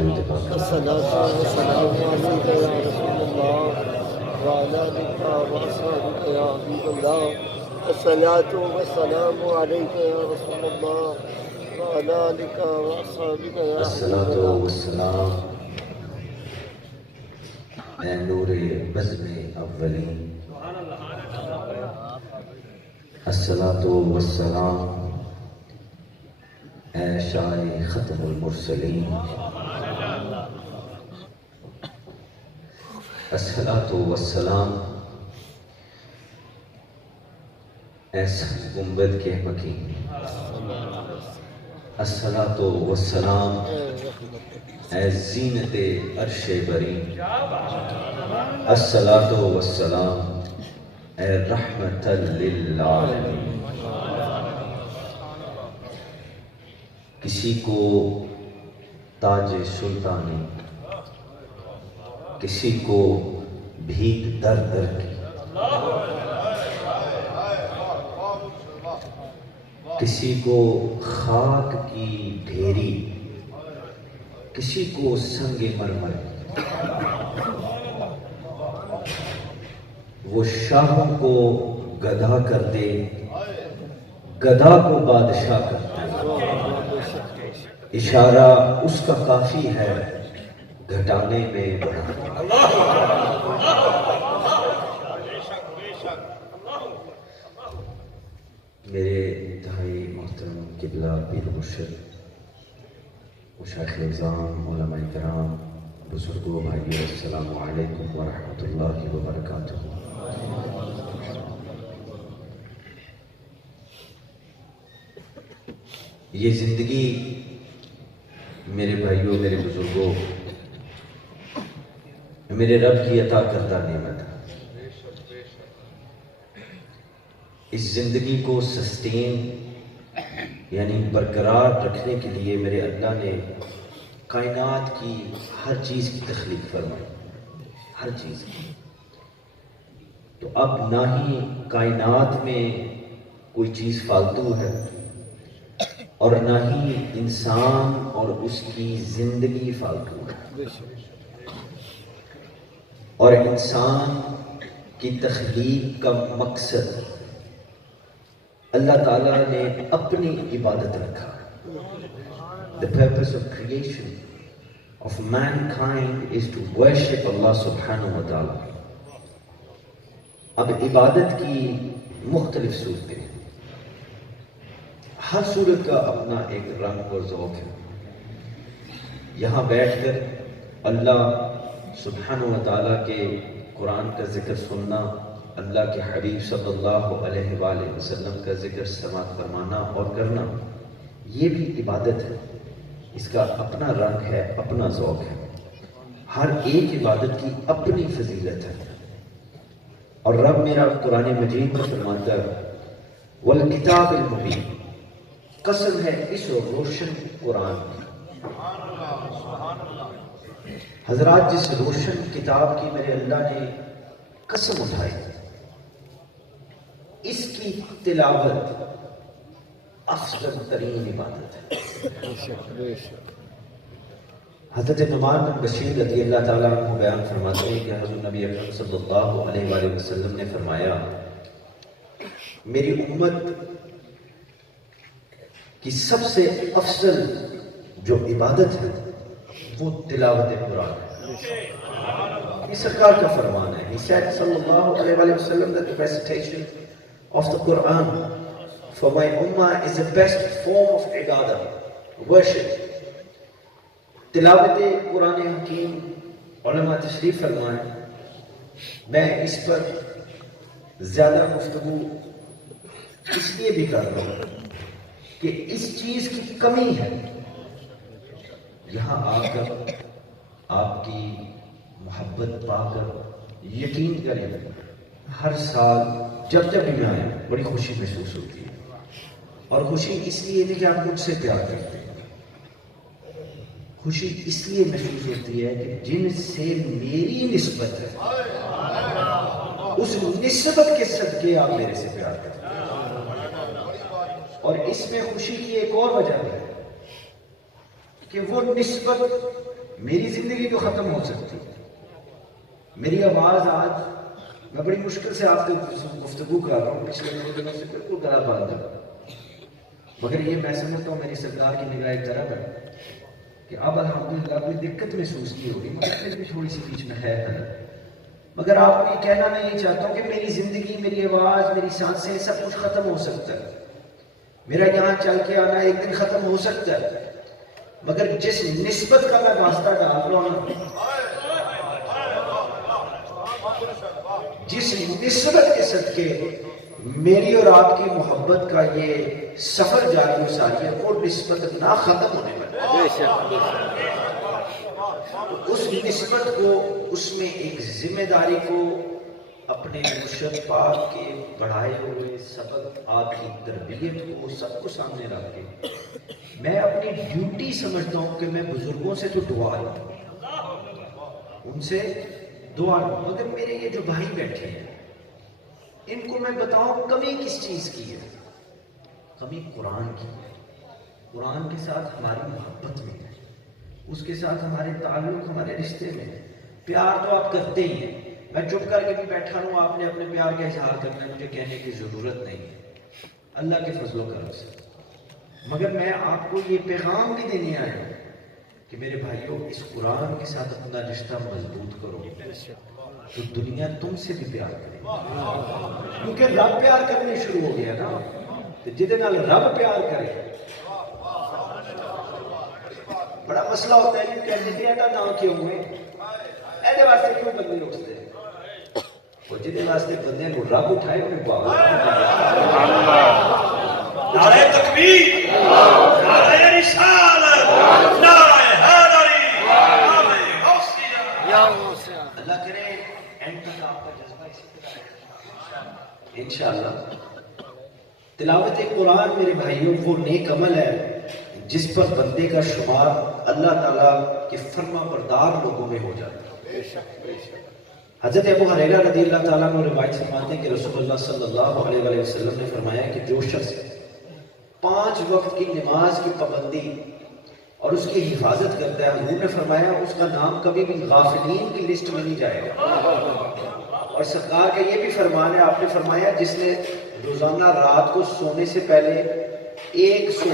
درود پاک الصلاة والسلام عليك يا رسول الله وعلى آلك وأصحابك يا حبيب الله. الصلاة والسلام عليك يا رسول الله وعلى آلك وأصحابك يا حبيب الصلاة الله. والسلام اے نور بزم اولین، الصلاة والسلام اے شاہ ختم المرسلین، الصلاة والسلام اے سخت گنبد کے مکین، الصلاة والسلام اے زینت عرش برین، الصلاة والسلام اے رحمت للعالمین۔ کسی کو تاج سلطانی، کسی کو بھیک در در کی، کسی کو خاک کی ڈھیری، کسی کو سنگ مرمر، وہ شاہوں کو گدھا کر دے، گدھا کو بادشاہ کر دے، اشارہ اس کا کافی ہے گھٹانے میں بڑھانے۔ میرے انتہائی محترم قبلہ پیر مرشد، مشائخ اعظام، علماء کرام، بزرگوں، بھائیوں، السلام علیکم ورحمۃ اللہ وبرکاتہ۔ یہ زندگی میرے بھائیوں، میرے بزرگوں، میرے رب کی عطا کردہ نعمت ہے۔ اس زندگی کو سسٹین یعنی برقرار رکھنے کے لیے میرے اللہ نے کائنات کی ہر چیز کی تخلیق فرمائی، ہر چیز کی۔ تو اب نہ ہی کائنات میں کوئی چیز فالتو ہے اور نہ ہی انسان اور اس کی زندگی فالتو ہے، اور انسان کی تخلیق کا مقصد اللہ تعالیٰ نے اپنی عبادت رکھا۔ The purpose of creation of mankind is to worship Allah subhanahu wa ta'ala۔ اب عبادت کی مختلف صورتیں ہیں، ہر صورت کا اپنا ایک رنگ اور ذوق ہے۔ یہاں بیٹھ کر اللہ سبحانہ و تعالیٰ کے قرآن کا ذکر سننا، اللہ کے حبیب صلی اللہ علیہ وآلہ وسلم کا ذکر سماعت فرمانا اور کرنا، یہ بھی عبادت ہے۔ اس کا اپنا رنگ ہے، اپنا ذوق ہے۔ ہر ایک عبادت کی اپنی فضیلت ہے، اور رب میرا قرآن مجید میں فرماتا ہے والکتاب المبین، قسم ہے اس روشن قرآن کی۔ حضرات، جس روشن کتاب کی میرے اللہ نے قسم اٹھائی، اس کی تلاوت افضل ترین عبادت ہے۔ حضرت نعمان بن بشیر رضی اللہ تعالیٰ عنہ بیان فرماتے ہیں کہ حضرت نبی اکرم صلی اللہ علیہ وآلہ وسلم نے فرمایا، میری امت کی سب سے افضل جو عبادت ہے وہ تلاوت قرآن ہے۔ یہ سرکار کا فرمان ہے۔ He said صلی اللہ علیہ وآلہ وسلم that the recitation of the Quran for my ummah is the best form of ibadah, worship۔ تلاوت قرآن حکیم، علماء تشریف فرمائیں، میں اس پر زیادہ گفتگو اس لیے بھی کر رہا ہوں کہ اس چیز کی کمی ہے۔ یہاں آ کر آپ کی محبت پا کر یقین کریں، ہر سال جب جب بھی میں آیا بڑی خوشی محسوس ہوتی ہے، اور خوشی اس لیے نہیں کہ آپ مجھ سے پیار کرتے ہیں، خوشی اس لیے محسوس ہوتی ہے کہ جن سے میری نسبت ہے اس نسبت کے صدقے آپ میرے سے پیار کرتے ہیں۔ اور اس میں خوشی کی ایک اور وجہ ہے کہ وہ نسبت میری زندگی تو ختم ہو سکتی ہے. میری آواز آج میں بڑی مشکل سے آپ سے گفتگو کر رہا ہوں، پچھلے دنوں سے بالکل گلا بند ہے، مگر یہ میں سمجھتا ہوں میری سرکار کی نگاہ ایک طرف ہے کہ اب الحمدللہ کوئی دقت محسوس نہیں ہوگی، مگر پھر بھی تھوڑی سی بیچ میں ہے. مگر آپ کو یہ کہنا میں یہ چاہتا ہوں کہ میری زندگی، میری آواز، میری سانسیں، سب کچھ ختم ہو سکتا ہے. میرا یہاں چل کے آنا ایک دن ختم ہو سکتا ہے، مگر جس نسبت کا میں واسطہ ڈال رہا ہوں، جس نسبت کے صدقے میری اور آپ کی محبت کا یہ سفر جاری و ساری ہے، وہ نسبت نہ ختم ہونے والی ہے. اس نسبت کو، اس میں ایک ذمہ داری کو، اپنے مرشد پاک کے پڑھائے ہوئے سبق، آپ کی تربیت کو سب کو سامنے رکھ کے میں اپنی ڈیوٹی سمجھتا ہوں کہ میں بزرگوں سے تو دعا لوں، ان سے دعا لوں. مگر میرے یہ جو بھائی بیٹھے ہیں ان کو میں بتاؤں کمی کس چیز کی ہے؟ کمی قرآن کی ہے. قرآن کے ساتھ ہماری محبت میں ہے، اس کے ساتھ ہمارے تعلق، ہمارے رشتے میں ہے. پیار تو آپ کرتے ہی ہیں، میں چپ کر کے بھی بیٹھا ہوں، آپ نے اپنے پیار کا اظہار کرنا ہے، مجھے کہنے کی ضرورت نہیں ہے، اللہ کے فضل و کرم سے. مگر میں آپ کو یہ پیغام بھی دینے آیا ہوں کہ میرے بھائیوں، اس قرآن کے ساتھ اپنا رشتہ مضبوط کرو تو دنیا تم سے بھی پیار کرے، کیونکہ رب پیار کرنے شروع ہو گیا نا. تو جہدے نال رب پیار کرے، بڑا مسئلہ ہوتا ہے یہ کہتے ہیں ایڈا نہ کیوں ہوئے، ایڈے واسطے کیوں بندے اٹھتے ہیں. وہ جہدے واسطے بندے کو رب اٹھائے انہیں بابا نعرہ تکبیر، نعرہ رسالت، نعرہ حیدری، نعرہ غوثیہ. اللہ کرے اینڈ تک آپ کا جذبہ اسی طرح ہے انشاءاللہ. تلاوت قرآن میرے بھائیوں وہ نیک عمل ہے جس پر بندے کا شمار اللہ تعالیٰ کے فرما بردار لوگوں میں ہو جاتا ہے. حضرت ابو ہریرہ رضی اللہ تعالیٰ عنہ روایت فرماتے ہیں کہ رسول اللہ صلی اللہ علیہ وآلہ وسلم نے فرمایا کہ جو شخص 5 وقت کی نماز کی پابندی اور اس کی حفاظت کرتا ہے، حضور نے فرمایا اس کا نام کبھی بھی غافلین کی لسٹ میں نہیں جائے گا. اور سرکار کا یہ بھی فرمان ہے، آپ نے فرمایا جس نے روزانہ رات کو سونے سے پہلے 100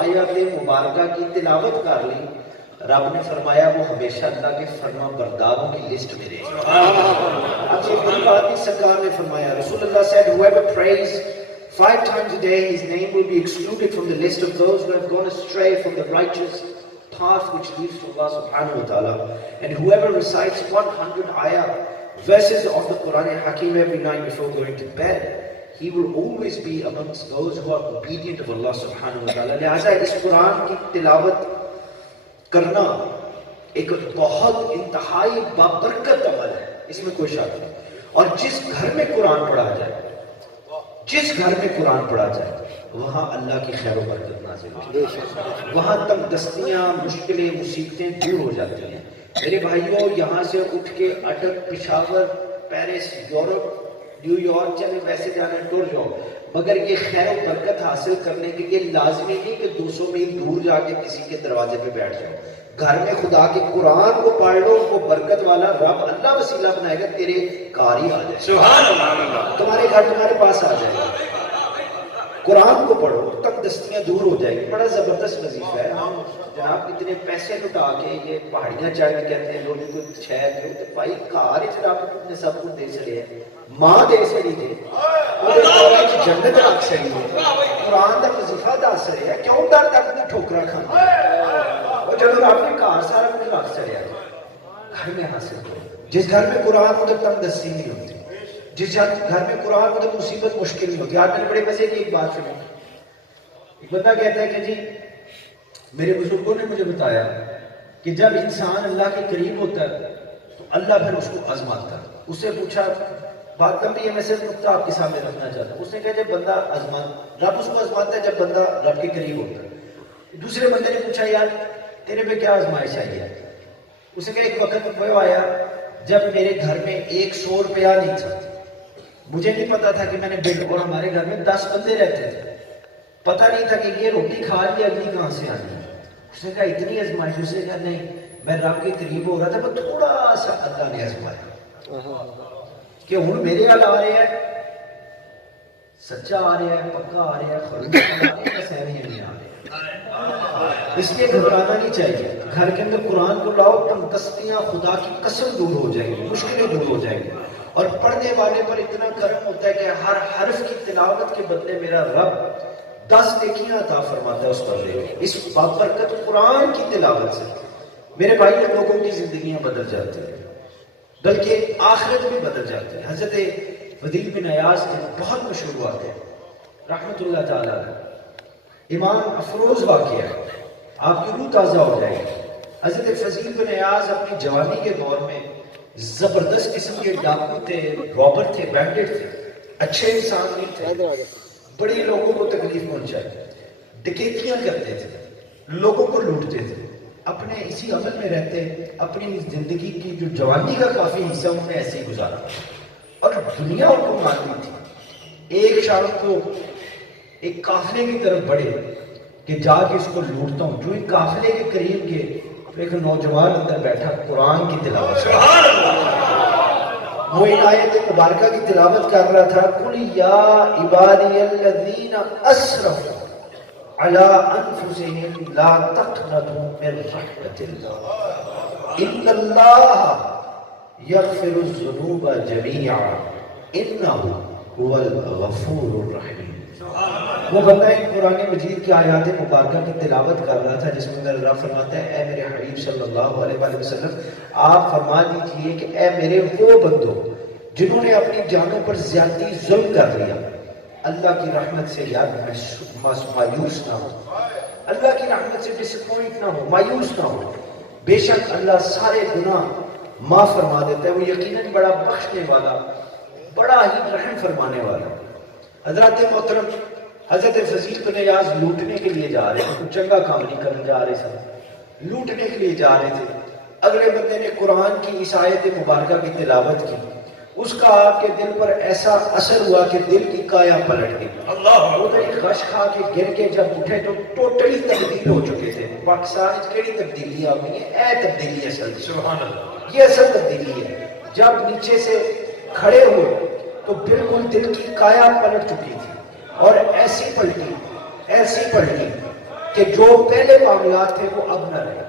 آیات مبارکہ کی تلاوت کر لی، رب نے فرمایا وہ ہمیشہ اللہ کے فرما برداروں کی لسٹ میں رہے گا. اب یہ بڑی بات نہیں، سرکار نے فرمایا، رسول اللہ said whoever prays 5 times a day his name will be excluded from the list of those who have gone astray from the righteous path which leads to Allah subhanahu wa ta'ala, and whoever recites 100 ayah verses of the Quran Hakim every night before going to bed, he will always be amongst those who are obedient of Allah subhanahu wa ta'ala. لہذا اس قرآن کی تلاوت کرنا ایک بہت انتہائی بابرکت عمل ہے، اس میں کوئی شک نہیں. اور جس گھر میں قرآن پڑھا جائے، جس گھر میں قرآن پڑھا جائے وہاں اللہ کی خیر و برکت نازل ہوتی ہے، وہاں تنگ دستیاں، مشکلیں، مصیبتیں دور ہو جاتی ہیں. میرے بھائیوں، یہاں سے اٹھ کے Attock, Peshawar, Paris, Europe, New York چلے، ویسے جانا ہے ٹور جاؤ، مگر یہ خیر و برکت حاصل کرنے کے لیے لازمی نہیں کہ 200 میل دور جا کے کسی کے دروازے پہ بیٹھ جاؤ. گھر میں خدا کے قرآن کو پڑھ لو، وہ برکت والا رب اللہ وسیلہ بنائے گا، تیرے کار ہی آ جائے، سبحان اللہ، تمہارے گھر تمہارے پاس آ جائے گا. قرآن کو پڑھو، تنگ دستیاں دور ہو جائیں گی. بڑا زبردست وظیفہ ہے. ہم جناب اتنے پیسے لٹا کے یہ پہاڑیاں چڑھ کے کہتے ہیں لوگوں کو شہر دو، تو بھائی کار جناب نے سب کچھ دے سڑے ہیں، ماں دے سڑی دے، جنت رکھ سڑی ہے، قرآن کا وظیفہ دس رہے ہیں، کیوں ڈر تک نہیں ٹھوکرا کھانا. اور جب رب نے کار سارا کچھ رکھ سڑیا گھر میں حاصل کرو. جس گھر میں قرآن ادھر تنگ دستی نہیں ہوتی، جس گھر میں قرآن ادھر مصیبت مشکل نہیں ہوتی. آج میں نے بڑے مزے کی ایک بات سنی. ایک بندہ کہتا ہے کہ جی میرے بزرگوں نے مجھے بتایا کہ جب انسان اللہ کے قریب ہوتا ہے تو اللہ پھر اس کو آزماتا ہے. اس سے پوچھا بات لمبی ہے، میں صرف نقطہ آپ کے سامنے رکھنا چاہتا ہوں. اس نے کہا جب بندہ رب اس کو آزماتا ہے جب بندہ رب کے قریب ہوتا ہے. دوسرے بندے نے پوچھا یار تیرے پہ کیا آزمائش آئی ہے؟ اس نے کہا ایک وقت وہ آیا جب میرے گھر میں 100 روپیہ نہیں تھا، مجھے نہیں پتا تھا کہ میں نے بل، اور ہمارے گھر میں 10 بندے رہتے تھے، پتہ نہیں تھا کہ یہ روٹی کھا لی اگلی کہاں سے آنی. اس نے کہا اتنی آزمائش؟ اس نے کہا نہیں، میں رب کے قریب ہو رہا تھا، میں تھوڑا سا اللہ نے آزمایا کہ ہوں میرے حال آ رہے ہیں، سچا آ رہا ہے، پکا آ رہا ہے، خلوص آ رہا ہے، بس ایویں نہیں آ رہا۔ اس لیے گھبرانا نہیں چاہیے، گھر کے اندر قرآن کو لاؤ، تنگستیاں خدا کی قسم دور ہو جائیں گی، مشکلیں دور ہو جائیں گی، اور پڑھنے والے پر اتنا کرم ہوتا ہے کہ ہر حرف کی تلاوت کے بدلے میرا رب 10 نیکیاں عطا فرماتا ہے اس بندے کو، اس بابرکت قرآن کی تلاوت سے۔ میرے بھائی، لوگوں کی زندگیاں بدل جاتی ہیں، بلکہ آخرت بھی بدل جاتی ہے۔ حضرت فضیل بن عیاض کے بہت مشہور واقعہ ہے رحمۃ اللہ تعالیٰ علیہ، امام افروز واقعہ ہے، آپ کی روح تازہ ہو جائے گی۔ حضرت فضیل بن عیاض اپنی جوانی کے دور میں زبردست قسم کے ڈاکو تھے، رابر تھے، بینڈٹ تھے، اچھے انسان بھی تھے، بڑے لوگوں کو تکلیف پہنچائے، ڈکیتیاں کرتے تھے، لوگوں کو لوٹتے تھے، اپنے اسی عمل میں رہتے، اپنی زندگی کی جو جوانی کا کافی حصہ انہوں نے ایسے ہی گزارا، اور دنیا ان کو مانتی تھی۔ ایک شام کو ایک قافلے کی طرف بڑھے کہ جا کے اس کو لوٹتا ہوں، جو ایک قافلے کے قریب گئے تو ایک نوجوان اندر بیٹھا قرآن کی تلاوت کر رہا، وہ ایک آیت مبارکہ کی تلاوت کر رہا تھا، قُلْ يَا عِبَادِيَ الَّذِينَ أَسْرَفُوا عَلَىٰ أَنفُسِهِمْ لَا تَقْنَطُوا مِن رَحْمَةِ اللَّهِ إِنَّ اللَّهَ یغفر الذنوب جميعا انہ هو الغفور الرحیم۔ وہ بندہ ایک قرآن مجید کی آیات مبارکہ کی تلاوت کر رہا تھا جس میں اللہ فرماتا ہے اے میرے حبیب صلی اللہ علیہ وآلہ وسلم، آپ فرما دیجئے کہ اے میرے وہ بندوں جنہوں نے اپنی جانوں پر زیادتی ظلم کر لیا، اللہ کی رحمت سے یاد مایوس نہ ہو، اللہ کی رحمت سے ڈس اپوائنٹ نہ ہو، مایوس نہ ہو، بے شک اللہ سارے گناہ معاف فرما دیتا ہے، وہ یقیناً بڑا بخشنے والا، بڑا ہی رحم فرمانے والا۔ حضرات محترم، حضرت فضیل بن عیاض لوٹنے کے لیے جا رہے تھے، چنگا کام نہیں کرنے جا رہے تھے، لوٹنے کے لیے جا رہے تھے۔ اگلے بندے نے قرآن کی اس آیت مبارکہ کی تلاوت کی، اس کا آپ کے دل پر ایسا اثر ہوا کہ دل کی کایا پلٹ گئی۔ وہ تو ایک غش کھا کے گر کے جب اٹھے تو ٹوٹلی تبدیل ہو چکے تھے۔ پاکستان کی تبدیلی آپ نہیں ہے، اے تبدیلی اصل سبحان اللہ، یہ اصل تبدیلی ہے۔ جب نیچے سے کھڑے ہوئے تو بالکل دل کی کایا پلٹ چکی تھی، اور ایسی پلٹی کہ جو پہلے معاملات تھے وہ اب نہ رہے۔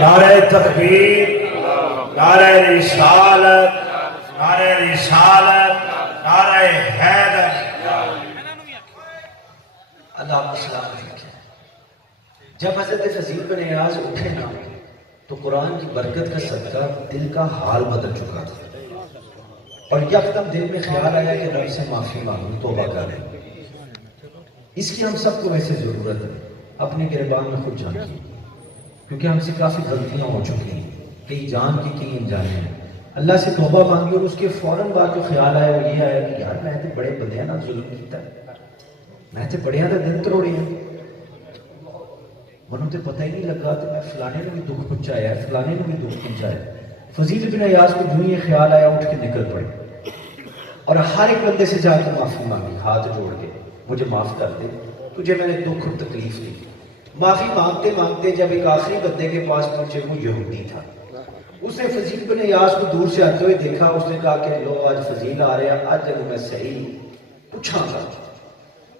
نعرہ تکبیر، نعرہ رسالت، نعرہ رسالت، نعرہ حیدر۔ اللہ آپ کو سلامت رکھے۔ جب حضرت فضیل بن عیاض اٹھے نا تو قرآن کی برکت کا صدقہ دل کا حال بدل چکا تھا، اور یکدم دل میں خیال آیا کہ رب سے معافی مانگوں، توبہ کریں۔ اس کی ہم سب کو ویسے ضرورت ہے، اپنے گریبان میں خود جانیں، کیونکہ ہم سے کافی غلطیاں ہو چکی ہیں، کئی جان کی کئی انجانے ہیں۔ اللہ سے توبہ مانگی، اور اس کے فوراً بعد جو خیال آیا وہ یہ آیا کہ یار میں تو بڑے بندے ہیں نا، ظلم کیتا ہے، میں تو بڑے ہیں دن تروڑے ہیں، منوں تو پتہ ہی نہیں لگا تو میں فلانے نے بھی دکھ پہنچایا ہے، فلانے نے بھی دکھ پہنچایا۔ فضیل بن عیاض کو جو یہ خیال آیا اٹھ کے نکل پڑے، اور ہر ایک بندے سے جا کے معافی مانگی، ہاتھ جوڑ کے، مجھے معاف کر دے، تجھے میں نے دکھ اور تکلیف دی۔ معافی مانگتے مانگتے جب ایک آخری بندے کے پاس پہنچے، وہ یہودی تھا۔ اس نے فضیل بن عیاض کو دور سے آتے ہوئے دیکھا، اس نے کہا کہ لو آج فضیل آ رہے ہیں، آج جب میں صحیح پوچھا گا۔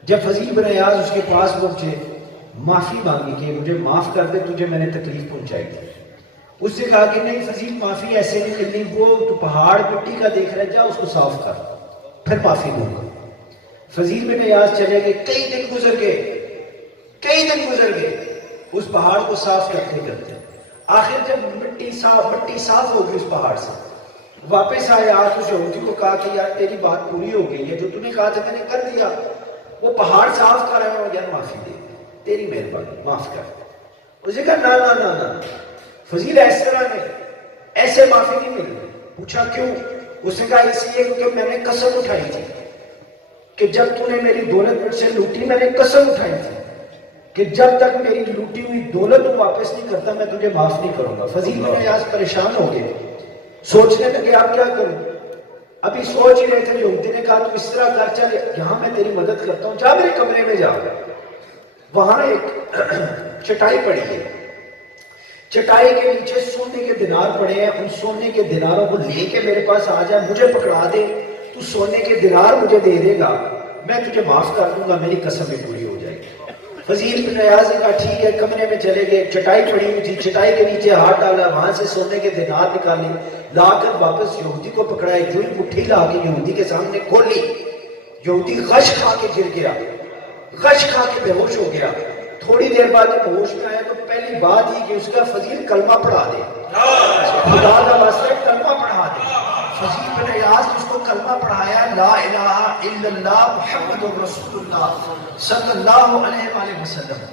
جب فضیل بن عیاض اس کے پاس پہنچے، معافی مانگی کہ مجھے معاف کر دے، تجھے میں نے تکلیف پہنچائی تھی۔ اس نے کہا کہ نہیں فضیل، معافی ایسے نہیں ملنی، وہ تو پہاڑ مٹی کا دیکھ رہا ہے، جا اس کو صاف کر، پھر معافی دوں گا۔ فضیل بن عیاض چلے گئے، کئی دن گزر گئے اس پہاڑ کو صاف کرتے کرتے، آخر جب مٹی صاف ہو گئی اس پہاڑ سے، واپس آئے، آج اس یہودی کو کہا کہ یار تیری بات پوری ہو گئی ہے، جو تم نے کہا تھا میں نے کر دیا، وہ پہاڑ صاف کر رہے ہو، یار معافی دے، تیری مہربانی، معاف کر۔ اسے کہا نا نا نا نا فضیل، اس طرح نہیں، ایسے معافی نہیں مل رہی۔ پوچھا کیوں؟ اس نے کہا اس لیے کیونکہ میں نے قسم اٹھائی تھی کہ جب تو نے میری دولت مجھ سے لوٹی، میں نے قسم اٹھائی تھی کہ جب تک میری لوٹی ہوئی دولت تو واپس نہیں کرتا میں تجھے معاف نہیں کروں گا۔ فضیل بن عیاض پریشان ہو گئے، سوچنے لگے اب کیا کروں، ابھی سوچ ہی رہے تھے، یہودی نے کہا تو اس طرح کر، چل یہاں میں تیری مدد کرتا ہوں، جا میرے کمرے میں جا. وہاں ایک چٹائی پڑی ہے، چٹائی کے نیچے سونے کے دینار پڑے ہیں، ان سونے کے دیناروں کو لے کے میرے پاس آ جائے، مجھے پکڑا دے، تو سونے کے دینار مجھے دے دے گا، میں تجھے معاف کر دوں گا، میری قسم بھی پوری ہو جائے گی. فضیل بن عیاض نے کہا ٹھیک ہے. کمرے میں چلے گئے، چٹائی پڑی ہوئی تھی، چٹائی کے نیچے ہاتھ ڈالا، وہاں سے سونے کے دینار نکالی، لا کر واپس یہودی کو پکڑائے، جو مٹھی لا کے یہودی کے سامنے کھولی. یہودی غش کھا کے گر گیا، غش کھا کے بے ہوش ہو گیا. تھوڑی دیر بعد جب ہوش میں آیا تو پہلی بات ہی کہ اس کا فضیل کلمہ پڑھا دے، خدا کا واسطے کلمہ پڑھا دے. فضیل بن عیاض نے اس کو کلمہ پڑھایا، لا الہ الا اللہ محمد رسول اللہ صلی اللہ علیہ وسلم.